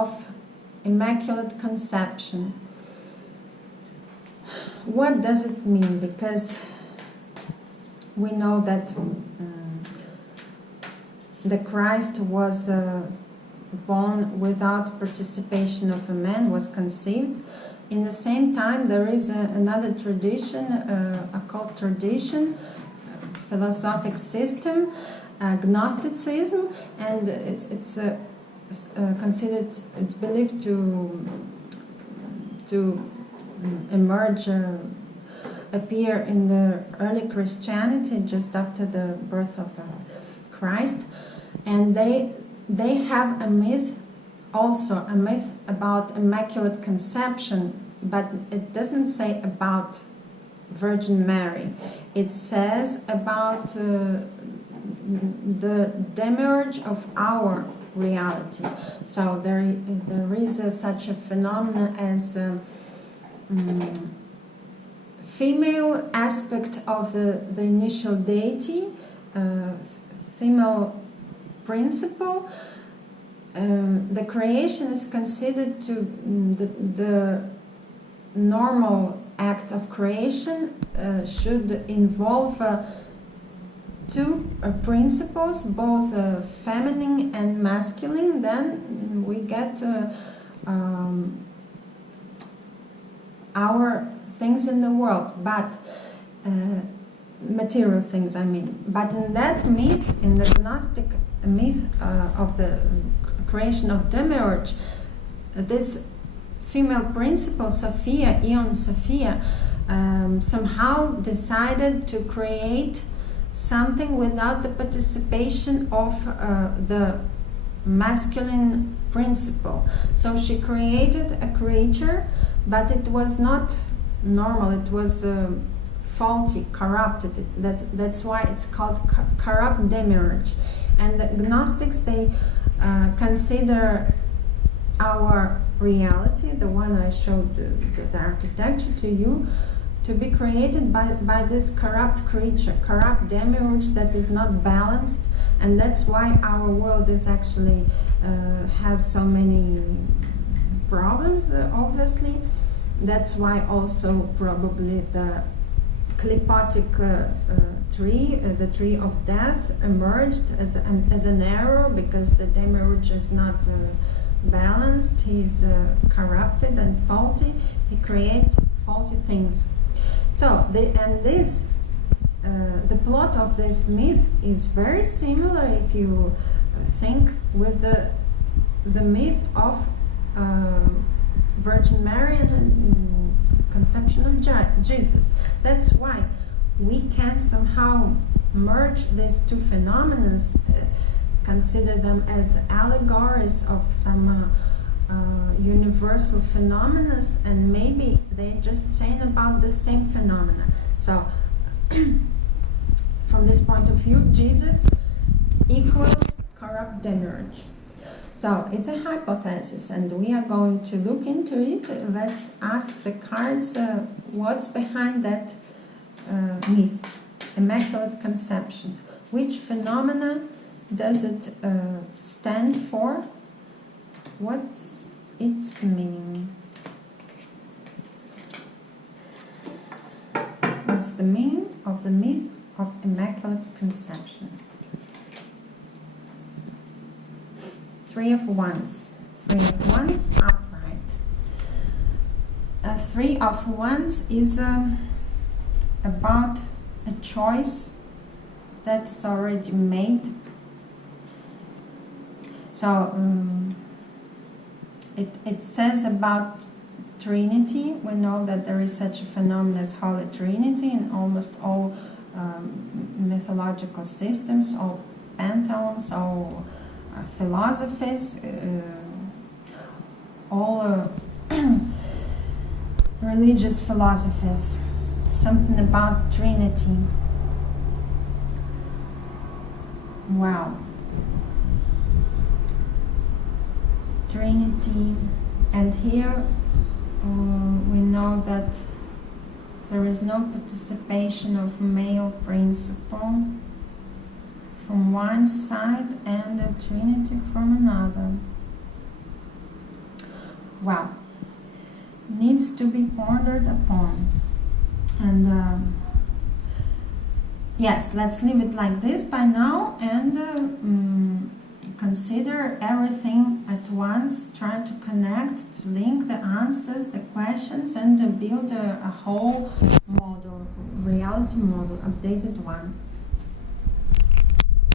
of immaculate conception. What does it mean? Because we know that the Christ was born without participation of a man, was conceived. In the same time, there is another tradition, occult tradition, philosophic system, Gnosticism, and it's considered, it's believed to emerge, appear in the early Christianity just after the birth of Christ, and they have a myth, also a myth about Immaculate Conception, but it doesn't say about Virgin Mary. It says about the Demiurge of our reality. So there is such a phenomenon as female aspect of the initial deity, female principle. The creation is considered to the normal act of creation should involve two principles, both feminine and masculine. Then we get our things in the world, but material things, I mean. But in that myth, in the Gnostic myth of the creation of Demiurge, this female principle, Sophia, Ion Sophia, somehow decided to create something without the participation of the masculine principle. So she created a creature, but it was not normal, it was faulty, corrupted. That's why it's called corrupt Demiurge. And the Gnostics, they consider our reality, the one I showed the architecture to you, to be created by this corrupt creature, corrupt Demiurge that is not balanced, and that's why our world is actually has so many problems, obviously. That's why also probably the clipotic tree, the tree of death, emerged as an error, because the Demiurge is not balanced, he's corrupted and faulty, he creates faulty things. So, the plot of this myth is very similar, if you think, with the myth of Virgin Mary and the conception of Jesus. That's why we can somehow merge these two phenomena, consider them as allegories of some universal phenomena, and maybe they're just saying about the same phenomena. So, from this point of view, Jesus equals corrupt Demiurge. So, it's a hypothesis, and we are going to look into it. Let's ask the cards what's behind that myth, Immaculate Conception. Which phenomena does it stand for? What's its meaning? What's the meaning of the myth of Immaculate Conception? Three of Wands. Three of Wands upright. Three of Wands is about a choice that's already made. So it says about Trinity. We know that there is such a phenomenon as Holy Trinity in almost all mythological systems, all pantheons, all philosophies, all religious philosophies. Something about Trinity. Wow. Trinity, and here we know that there is no participation of male principle from one side and the Trinity from another. well, needs to be pondered upon. And yes, let's leave it like this by now, and consider everything at once, try to connect, to link the answers, the questions, and build a whole model, reality model, updated one.